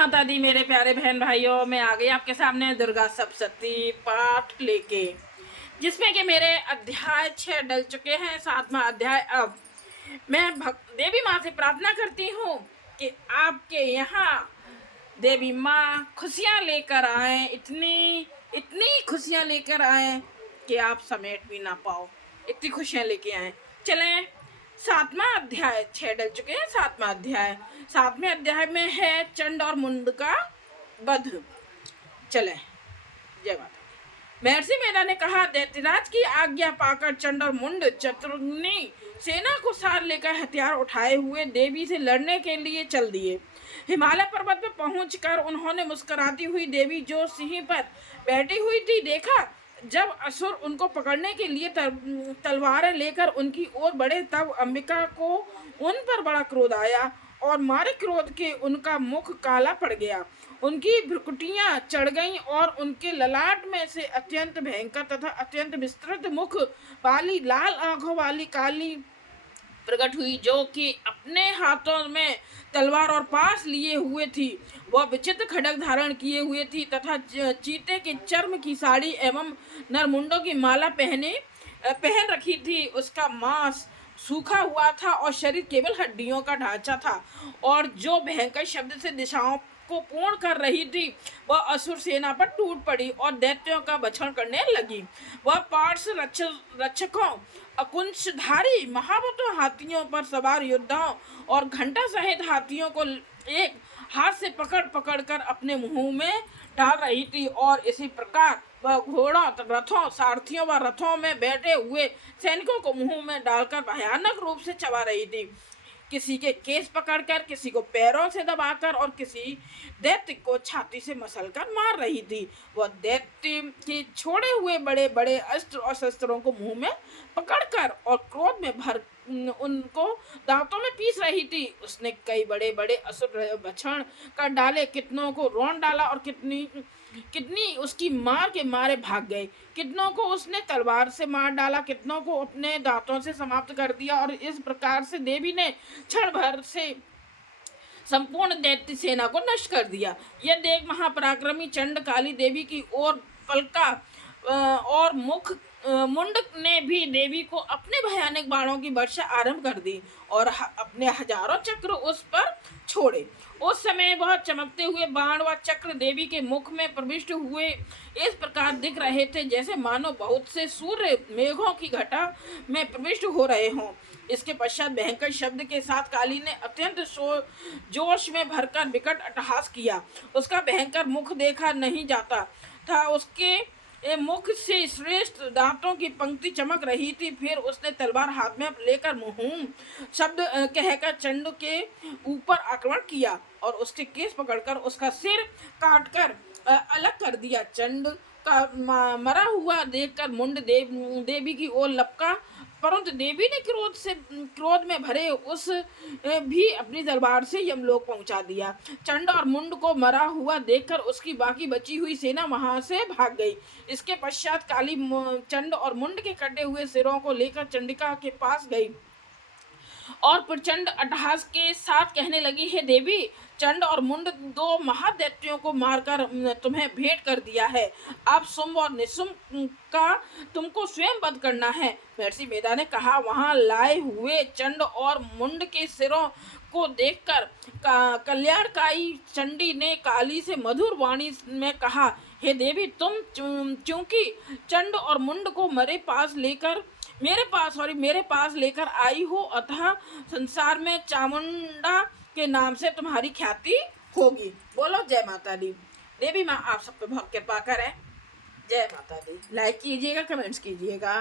माता दी। मेरे प्यारे बहन भाइयों, मैं आ गई आपके सामने दुर्गा सप्तशती पाठ लेके, जिसमें कि मेरे अध्याय 6 डल चुके हैं। 7वां अध्याय। अब मैं देवी माँ से प्रार्थना करती हूँ कि आपके यहाँ देवी माँ खुशियाँ लेकर आए, इतनी इतनी खुशियाँ लेकर आए कि आप समेट भी ना पाओ, इतनी खुशियाँ लेके आए। चलें, 7वां अध्याय। 6 डल चुके हैं। 7वां अध्याय। 7वें अध्याय में है चंड और मुंड का वध। चले, जय माता। महर्षि मेधा ने कहा, दैत्यराज की आज्ञा पाकर चंड और मुंड चतुर्नी सेना को साथ लेकर हथियार उठाए हुए देवी से लड़ने के लिए चल दिए। हिमालय पर्वत पर पहुंचकर उन्होंने मुस्कुराती हुई देवी जो सिंह पर बैठी हुई थी देखा। जब असुर उनको पकड़ने के लिए तलवारें लेकर उनकी ओर बढ़े, तब अंबिका को उन पर बड़ा क्रोध आया और मारे क्रोध के उनका मुख काला पड़ गया। उनकी भ्रुकुटियां चढ़ गईं और उनके ललाट में से अत्यंत भयंकर तथा अत्यंत विस्तृत मुख वाली लाल आंखों वाली काली प्रकट हुई, जो कि अपने हाथों में तलवार और पास लिए हुए थी। वह विचित्र खड्ग धारण किए हुए थी तथा चीते के चर्म की साड़ी एवं नरमुंडों की माला पहन रखी थी। उसका मांस सूखा हुआ था और शरीर केवल हड्डियों का ढांचा था, और जो भयंकर शब्द से दिशाओं को पूर्ण कर रही थी, वह असुर सेना पर टूट पड़ी और दैत्यों का भक्षण करने लगी। वह पार्श रक्षकों, अकुंशधारी महावतों हाथियों पर सवार योद्धाओं और घंटा सहित हाथियों को एक हाथ से पकड़ पकड़ कर अपने मुंह में डाल रही थी, और इसी प्रकार वह घोड़ों, रथों, सारथियों व रथों में बैठे हुए सैनिकों को मुंह में डालकर भयानक रूप से चबा रही थी। किसी के केस पकड़कर, किसी को पैरों से दबाकर और किसी दैत्य को छाती से मसलकर मार रही थी। वह दैत्य के छोड़े हुए बड़े बड़े अस्त्र और शस्त्रों को मुंह में पकड़कर और क्रोध में भर उनको दांतों में पीस रही थी। उसने कई बड़े बड़े असुर भक्षण कर डाले, कितनों को रोन डाला और कितनी उसकी मार के मारे भाग गए। कितनों को उसने तलवार से मार डाला, कितनों को अपने दांतों से समाप्त कर दिया, और इस प्रकार से देवी ने क्षण भर से संपूर्ण दैत्य सेना को नष्ट कर दिया। यह देख महापराक्रमी चंड काली देवी की ओर पलका और मुंड ने भी देवी को अपने भयानक बाणों की वर्षा आरंभ कर दी और अपने हजारों चक्र उस पर छोड़े। उस समय वह चमकते हुए बाण व चक्र देवी के मुख में प्रविष्ट हुए इस प्रकार दिख रहे थे, जैसे मानो बहुत से सूर्य मेघों की घटा में प्रविष्ट हो रहे हों। इसके पश्चात भयंकर शब्द के साथ काली ने अत्यंत जोश में भरकर विकट अट्टहास किया। उसका भयंकर मुख देखा नहीं जाता था, उसके मुख से श्रेष्ठ दांतों की पंक्ति चमक रही थी। फिर उसने तलवार हाथ में लेकर मुहुम शब्द कहकर चंड के ऊपर आक्रमण किया और उसके केस पकड़कर उसका सिर काटकर अलग कर दिया। चंड का मरा हुआ देखकर मुंड देवी की ओर लपका, परंतु देवी ने क्रोध में भरे उस भी अपनी तलवार से यमलोक पहुंचा दिया। चंड और मुंड को मरा हुआ देखकर उसकी बाकी बची हुई सेना वहां से भाग गई। इसके पश्चात काली चंड और मुंड के कटे हुए सिरों को लेकर चंडिका के पास गई और प्रचंड अट्टहास के साथ कहने लगी, हे देवी, चंड और मुंड दो महादैत्यों को मारकर तुम्हें भेंट कर दिया है। अब शुंभ और निशुंभ का तुमको स्वयं वध करना है। महर्षि मेधा ने कहा, वहां लाए हुए चंड और मुंड के सिरों को देखकर कल्याणकाई चंडी ने काली से मधुर वाणी में कहा, हे देवी, तुम चूंकि चंड और मुंड को मेरे पास लेकर आई हो, अतः संसार में चामुंडा के नाम से तुम्हारी ख्याति होगी। बोलो जय माता दी। देवी माँ आप सब पे बहुत कृपा करें। जय माता दी। लाइक कीजिएगा, कमेंट्स कीजिएगा।